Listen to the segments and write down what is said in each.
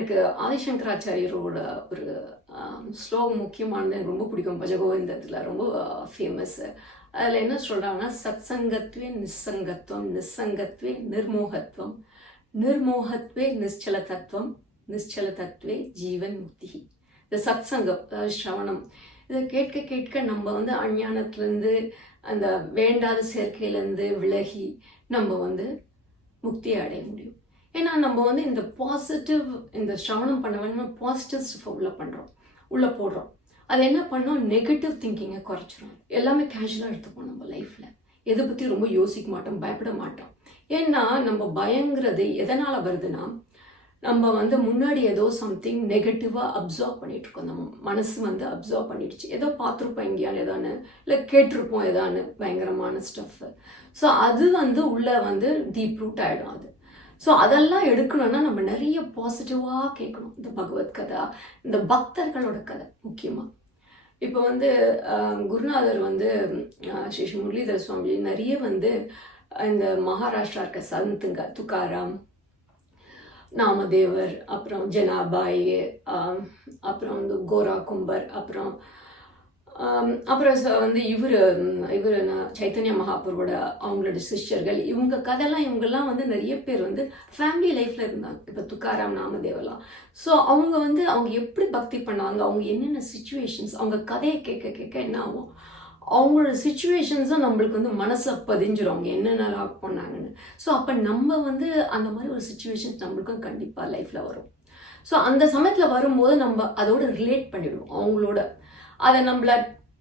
எனக்கு ஆதிசங்கராச்சாரியரோட ஒரு ஸ்லோகம் முக்கியமானது எனக்கு ரொம்ப பிடிக்கும். பஜகோவிந்தத்தில் ரொம்ப ஃபேமஸ்ஸு. அதில் என்ன சொல்கிறாங்கன்னா, சத்சங்கத்வே நிஸ்ஸங்கத்வம், நிஸ்ஸங்கத்வே நிர்மோகத்வம், நிர்மோகத்வே நிశ్చల தத்துவம், நிశ్చల தத்துவே ஜீவன் முக்தி. இந்த சத்சங்கம், ஸ்ரவணம், இதை கேட்க கேட்க நம்ம வந்து அஞ்ஞானத்துலேருந்து அந்த வேண்டாத சேர்க்கையிலேருந்து விலகி நம்ம வந்து முக்தியை அடைய முடியும். ஏன்னா நம்ம வந்து இந்த பாசிட்டிவ், இந்த ஸ்ரவணம் பண்ண வேணும் பாசிட்டிவ் ஸ்டெஃப் உள்ளே போடுறோம். அது என்ன பண்ணோம், நெகட்டிவ் திங்கிங்கை குறைச்சிரும். எல்லாமே கேஷுவலாக எடுத்துப்போம். நம்ம லைஃப்பில் எதை பற்றி ரொம்ப யோசிக்க மாட்டோம், பயப்பட மாட்டோம். ஏன்னா நம்ம பயங்கிறது எதனால் வருதுன்னா, நம்ம வந்து முன்னாடி ஏதோ சம்திங் நெகட்டிவாக அப்சர்வ் பண்ணிட்டு இருக்கோம். நம்ம மனசு வந்து அப்சர்வ் பண்ணிடுச்சு. ஏதோ பார்த்துருப்போம் எங்கேயான்னு, ஏதான்னு இல்லை கேட்டிருப்போம் ஏதான்னு பயங்கரமான ஸ்டஃப். ஸோ அது வந்து உள்ளே வந்து டீப் ரூட் ஆகிடும் அது. ஸோ அதெல்லாம் எடுக்கணும்னா நம்ம நிறைய பாசிட்டிவாக கேட்கணும். இந்த பகவத் கதை, இந்த பக்தர்களோட கதை முக்கியமாக. இப்போ வந்து குருநாதர் வந்து ஸ்ரீ முரளிதர சுவாமி நிறைய வந்து இந்த மகாராஷ்டிரா இருக்க சந்துங்க, துக்காராம், நாமதேவர், அப்புறம் ஜனாபாய், அப்புறம் வந்து கோரா கும்பர், அப்புறம் வந்து இவர் சைத்தன்ய மகாபுரோட அவங்களோட சிஷ்யர்கள், இவங்க கதைலாம் இவங்கெல்லாம் வந்து நிறைய பேர் வந்து ஃபேமிலி லைஃப்பில் இருந்தாங்க. இப்போ துக்காராம், நாமதேவெல்லாம். ஸோ அவங்க வந்து அவங்க எப்படி பக்தி பண்ணாங்க, அவங்க என்னென்ன சுச்சுவேஷன்ஸ், அவங்க கதையை கேட்க கேட்க என்ன ஆகும், அவங்களோட சுச்சுவேஷன்ஸும் நம்மளுக்கு வந்து மனசில் பதிஞ்சிடும், அவங்க என்னென்ன பண்ணாங்கன்னு. ஸோ அப்போ நம்ம வந்து அந்த மாதிரி ஒரு சுச்சுவேஷன்ஸ் நம்மளுக்கும் கண்டிப்பாக லைஃப்பில் வரும். ஸோ அந்த சமயத்தில் வரும்போது நம்ம அதோட ரிலேட் பண்ணிவிடுவோம் அவங்களோட. அதை நம்மள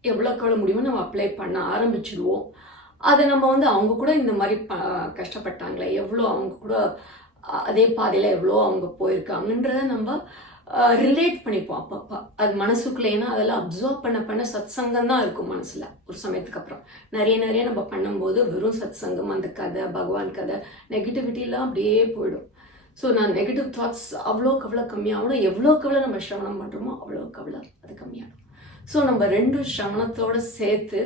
எவ்வளோக்கு எவ்வளோ முடியுமோ நம்ம அப்ளை பண்ண ஆரம்பிச்சிடுவோம். அதை நம்ம வந்து அவங்க கூட இந்த மாதிரி கஷ்டப்பட்டாங்களே, எவ்வளோ அவங்க கூட அதே பாதையில் எவ்வளோ அவங்க போயிருக்காங்கன்றதை நம்ம ரிலேட் பண்ணிப்போம் அப்பப்போ. அது மனசுக்குள்ளே, ஏன்னா அதெல்லாம் அப்சர்வ் பண்ண சத் சங்கம் தான் இருக்கும் மனசில். ஒரு சமயத்துக்கு அப்புறம் நிறைய நம்ம பண்ணும்போது வெறும் சத் சங்கம், அந்த கதை, பகவான் கதை, நெகட்டிவிட்டிலாம் அப்படியே போயிடும். ஸோ நான் நெகட்டிவ் தாட்ஸ் அவ்வளோக்கு அவ்வளோ கம்மியாகணும். எவ்வளோக்கு எவ்வளோ நம்ம சிரவணம் பண்ணுறோமோ அவ்வளோக்கு அவ்வளோ அது கம்மியாகும். ஸோ நம்ம ரெண்டு சிரவணத்தோடு சேர்த்து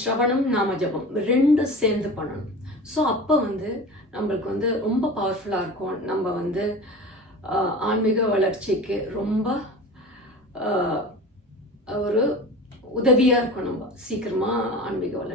ஸ்ரவணம், நாம ஜபம் ரெண்டு சேர்ந்து பண்ணணும். ஸோ அப்போ வந்து நம்மளுக்கு வந்து ரொம்ப பவர்ஃபுல்லாக இருக்கும். நம்ம வந்து ஆன்மீக வளர்ச்சிக்கு ரொம்ப ஒரு உதவியாக இருக்கும். நம்ம சீக்கிரமாக ஆன்மீக வளர்ச்சி